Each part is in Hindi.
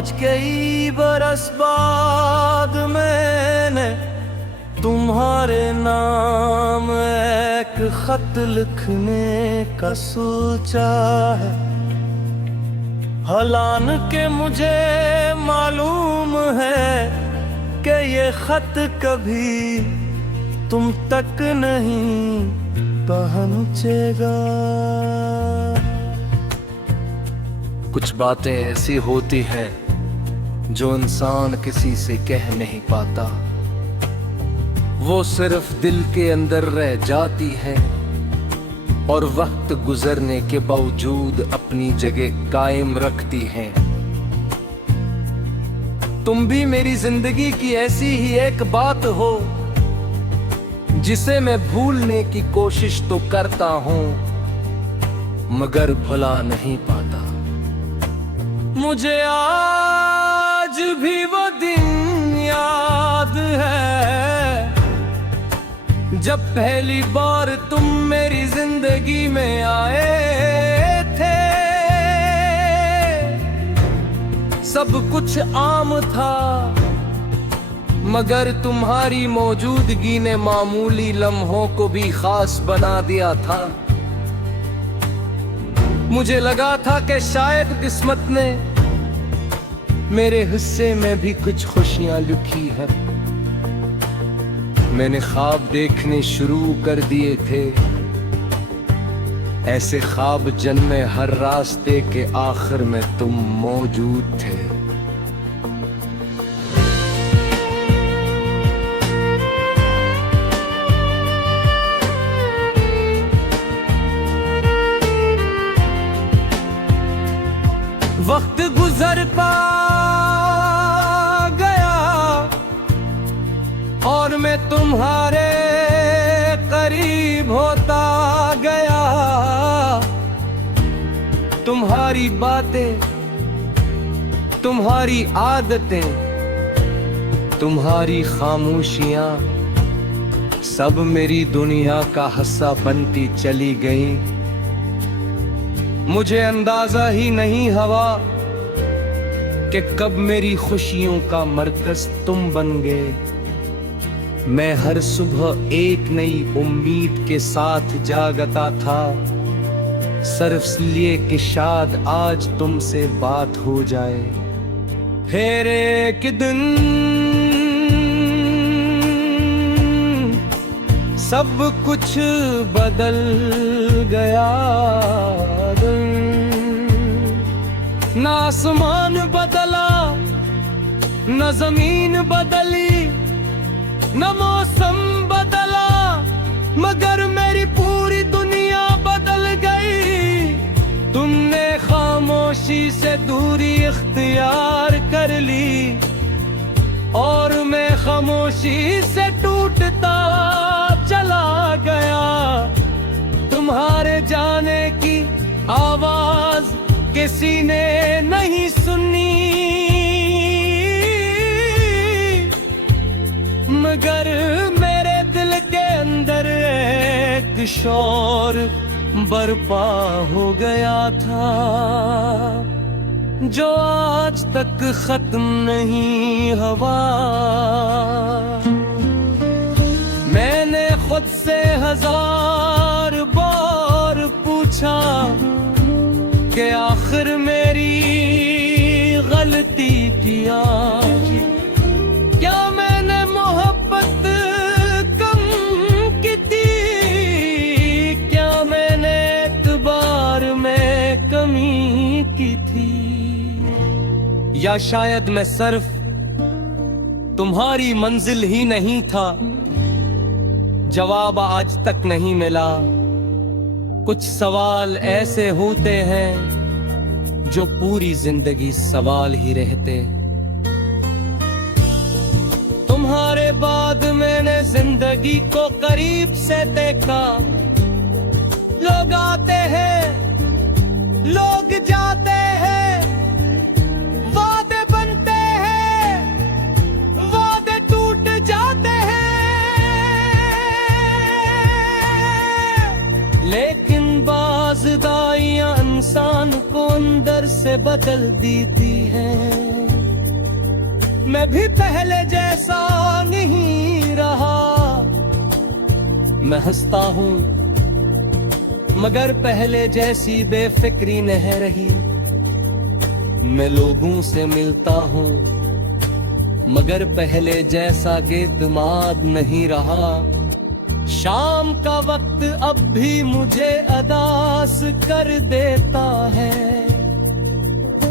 आज कई बरस बाद मैंने तुम्हारे नाम एक खत लिखने का सोचा है। हालांकि मुझे मालूम है कि ये खत कभी तुम तक नहीं पहुंचेगा। कुछ बातें ऐसी होती हैं जो इंसान किसी से कह नहीं पाता, वो सिर्फ दिल के अंदर रह जाती है और वक्त गुजरने के बावजूद अपनी जगह कायम रखती हैं। तुम भी मेरी जिंदगी की ऐसी ही एक बात हो जिसे मैं भूलने की कोशिश तो करता हूं मगर भुला नहीं पाता। मुझे आज भी वो दिन याद है जब पहली बार तुम मेरी जिंदगी में आए थे। सब कुछ आम था मगर तुम्हारी मौजूदगी ने मामूली लम्हों को भी खास बना दिया था। मुझे लगा था कि शायद किस्मत ने मेरे हिस्से में भी कुछ खुशियां लिखी है। मैंने ख्वाब देखने शुरू कर दिए थे, ऐसे ख्वाब जन्मे हर रास्ते के आखिर में तुम मौजूद थे। वक्त गुजरता गया और मैं तुम्हारे करीब होता गया। तुम्हारी बातें, तुम्हारी आदतें, तुम्हारी खामोशियां सब मेरी दुनिया का हिस्सा बनती चली गईं। मुझे अंदाजा ही नहीं हुआ कि कब मेरी खुशियों का मरकज तुम बन गए। मैं हर सुबह एक नई उम्मीद के साथ जागता था, सिर्फ इसलिए कि शायद आज तुमसे बात हो जाए। फिर एक दिन सब कुछ बदल गया। न आसमान बदला, न जमीन बदली, न मौसम बदला, मगर मेरी पूरी दुनिया बदल गई। तुमने खामोशी से दूरी इख्तियार कर ली और मैं खामोशी से टूटता चला गया। तुम्हारे जाने की आवाज किसी ने नहीं सुनी मगर मेरे दिल के अंदर एक शोर बरपा हो गया था जो आज तक खत्म नहीं हुआ। मैंने खुद से 1000 बार पूछा कि आखिर मेरी गलती क्या, क्या मैंने मोहब्बत कम की थी, क्या मैंने एतबार में कमी की थी, या शायद मैं सिर्फ तुम्हारी मंजिल ही नहीं था। जवाब आज तक नहीं मिला। कुछ सवाल ऐसे होते हैं जो पूरी जिंदगी सवाल ही रहते। तुम्हारे बाद मैंने जिंदगी को करीब से देखा। लोग आते हैं, लोग जाते हैं, वादे बनते हैं, वादे टूट जाते हैं, लेकिन बाज़ दाइयां इंसान को अंदर से बदल देती हैं। मैं भी पहले जैसा नहीं रहा। मैं हंसता हूँ मगर पहले जैसी बेफिक्री नहीं रही। मैं लोगों से मिलता हूँ मगर पहले जैसा एतमाद नहीं रहा। शाम का वक्त अब भी मुझे अदास कर देता है।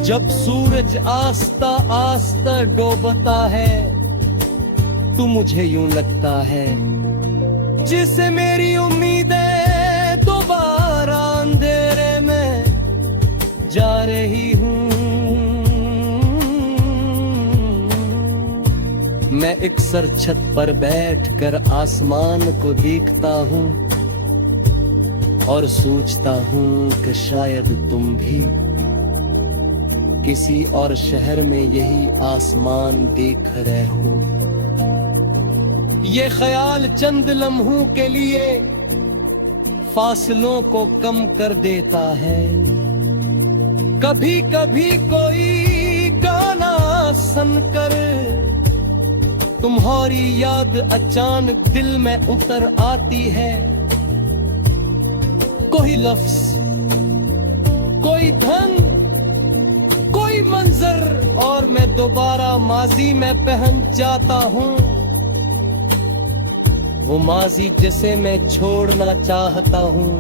जब सूरज आस्ता आस्ता डूबता है तो मुझे यूं लगता है जिसे मेरी उम्मीदें दोबारा अंधेरे में जा रही हूँ। मैं एक सरछत पर बैठकर आसमान को देखता हूँ और सोचता हूँ कि शायद तुम भी किसी और शहर में यही आसमान देख रहे हो। ये ख्याल चंद लम्हों के लिए फासलों को कम कर देता है। कभी कभी कोई गाना सुनकर तुम्हारी याद अचानक दिल में उतर आती है। कोई लफ्ज, कोई धन, कोई मंजर और मैं दोबारा माजी में पहुंच जाता हूँ। वो माजी जिसे मैं छोड़ना चाहता हूँ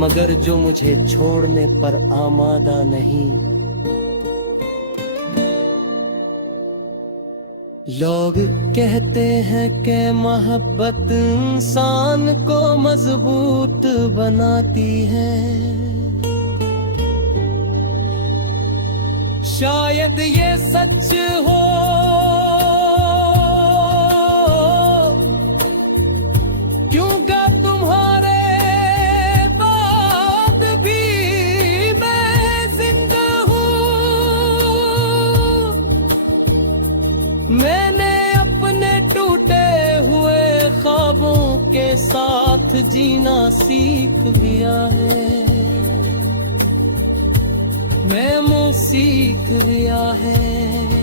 मगर जो मुझे छोड़ने पर आमादा नहीं। लोग कहते हैं कि मोहब्बत इंसान को मजबूत बनाती है। शायद ये सच हो क्योंकि तुम्हारे बाद भी मैं जिंदा हूँ। मैंने अपने टूटे हुए ख्वाबों के साथ जीना सीख लिया है। मैं सीख लिया है।